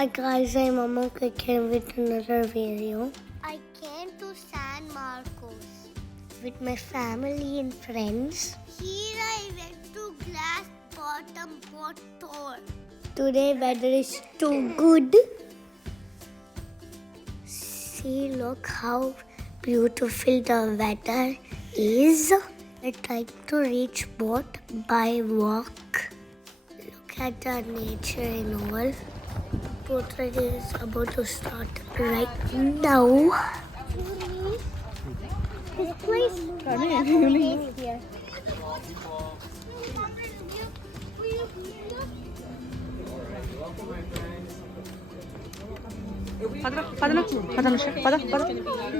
Hi guys, I'm Amogh again with another video. I came to San Marcos. With my family and friends. Here I went to Glass Bottom Boat Tour. Today weather is too good. See, look how beautiful the weather is. I tried to reach boat by walk. Look at the nature and all. Boat ride is about to start right now. This place is here.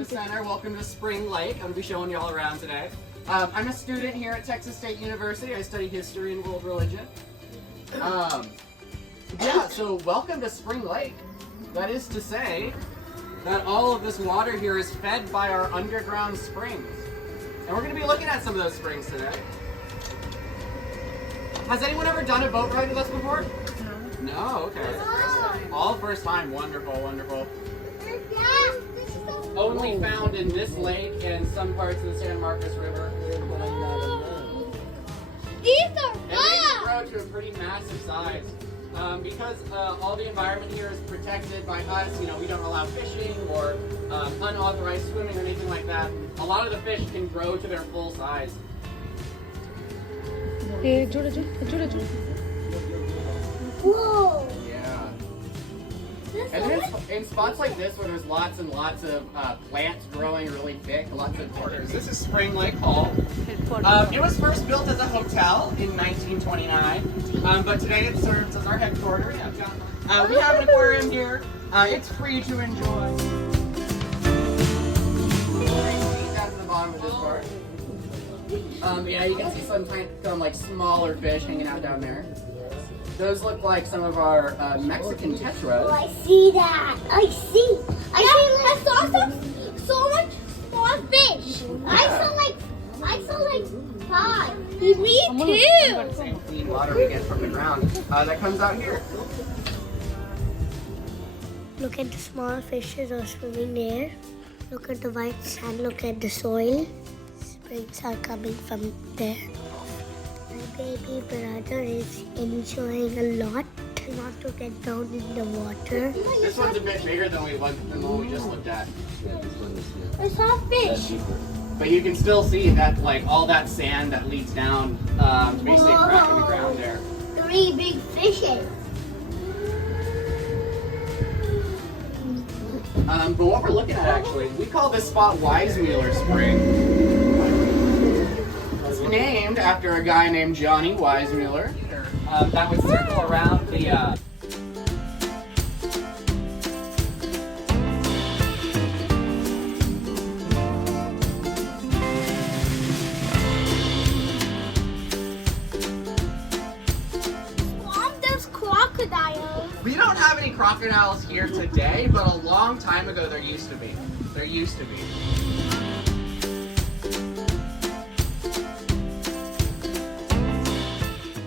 Center. Welcome to Spring Lake. I'm going to be showing you all around today. I'm a student here at Texas State University. I study history and world religion. Yeah, so welcome to Spring Lake. That is to say that all of this water here is fed by our underground springs. And we're going to be looking at some of those springs today. Has anyone ever done a boat ride with us before? No. No? Okay. All first time. Wonderful, wonderful. Only found in this lake and some parts of the San Marcos River. These are And they can grow to a pretty massive size. Because all the environment here is protected by us, you know, we don't allow fishing or unauthorized swimming or anything like that. A lot of the fish can grow to their full size. Whoa! Yeah. And then in spots like this where there's lots and lots of plants growing really thick, lots of quarters. This is Spring Lake Hall. It was first built as a hotel in 1929, but today it serves as our headquarters. We have an aquarium here. It's free to enjoy. Down to the bottom of this part. Yeah, you can see some like smaller fish hanging out down there. Those look like some of our Mexican tetras. Oh, I see that. I saw so much small fish. I saw like 5. Me too. Same clean water we get from the ground that comes out here. Look at the small fishes are swimming there. Look at the white sand. Look at the soil. Springs are coming from there. My baby brother is enjoying a lot. He wants to get down in the water. This one's a bit bigger than the one we just looked at. I saw fish. But you can still see that, like, all that sand that leads down, basically a crack in the ground there. 3 big fishes. But what we're looking at, actually, we call this spot Weissmuller Spring. It's named after a guy named Johnny Weissmuller that would circle around the... Crocodiles. We don't have any crocodiles here today, but a long time ago there used to be. There used to be.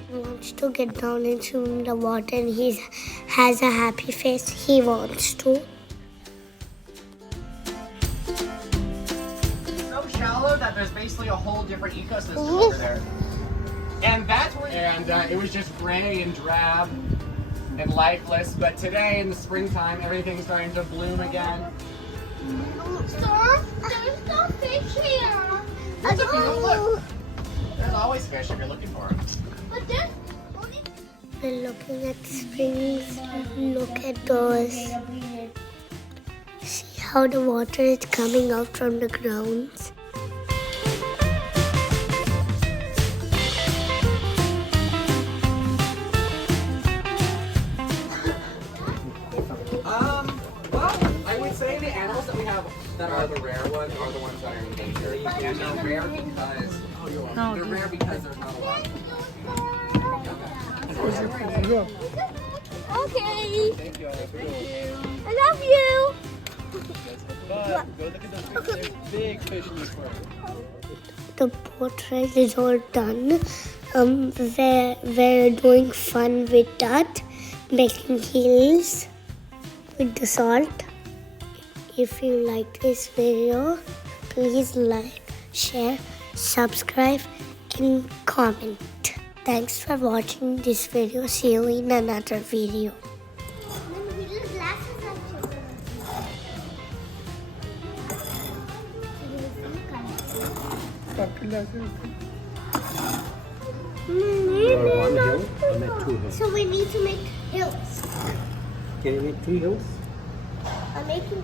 He wants to get down and swim in the water and he has a happy face. He wants to. So shallow that there's basically a whole different ecosystem over there. And that's where, it was just gray and drab and lifeless, but today in the springtime everything's starting to bloom again. Sir, there's no fish here. There's a few, look. There's always fish if you're looking for them. But there's only... We're looking at springs. Look at those. See how the water is coming out from the grounds. The animals that we have that are the rare ones are the ones that are endangered. And they're rare because there's not a lot of them. Okay. Thank you. I love you. But go look at those big, there's big fish in the aquarium. The boat ride is all done. We're doing fun with that, making hills. with the salt. If you like this video, please like, share, subscribe, and comment. Thanks for watching this video. See you in another video. One hill, I made 2 hills. So we need to make hills. Can you make 3 hills? I'm making.